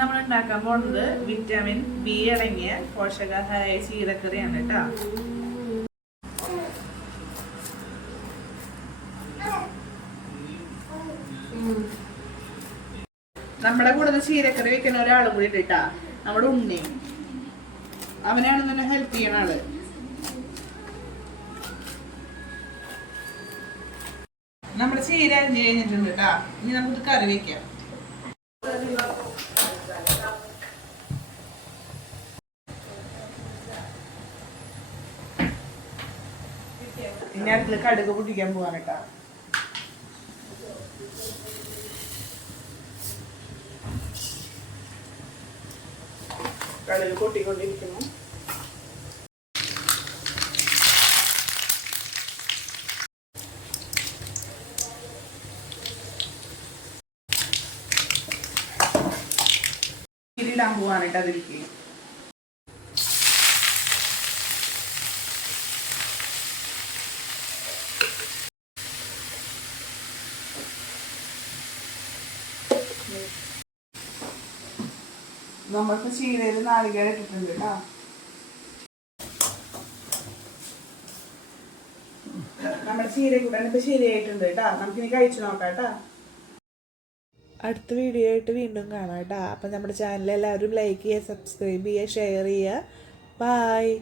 ഉണ്ടാക്കാൻ പോകുന്നത് vitamin B അടങ്ങിയ പോഷകാഹാര ചീരക്കറിയാണ് കേട്ടോ. നമ്മുടെ കൂടെ ചീരക്കറി വെക്കുന്ന ഒരാളും കൂടി ഇട്ടാ നമ്മുടെ ഉണ്ണയും അവനാണ് തന്നെ ഹെൽപ്പ് ചെയ്യണ ആൾ. നമ്മുടെ ചീര അരിഞ്ഞ് കഴിഞ്ഞിട്ടുണ്ട് കേട്ടാ. ഇനി നമുക്ക് കറി വെക്കാം. ഇനി അടുത്ത് കടുക് പൊട്ടിക്കാൻ പോവാൻ കേട്ടാ. കടുക് പൊട്ടിക്കൊണ്ടിരിക്കുന്നു. ഇടാൻ പോവാണ് കേട്ടോ അതിലേക്ക്. നമ്മൾക്ക് ചീരയിൽ നാളികേരം ഇട്ടിട്ടുണ്ട് കേട്ടോ. നമ്മുടെ ചീര കൂടാൻ ഇപ്പൊ ശരിയായിട്ടുണ്ട് കേട്ടോ. നമുക്കിനി കഴിച്ചു നോക്കാം കേട്ടോ. അടുത്ത വീഡിയോ ആയിട്ട് വീണ്ടും കാണാം കേട്ടോ. അപ്പം നമ്മുടെ ചാനൽ എല്ലാവരും ലൈക്ക് ചെയ്യുക സബ്സ്ക്രൈബ് ചെയ്യുക ഷെയർ ചെയ്യുക. ബായ്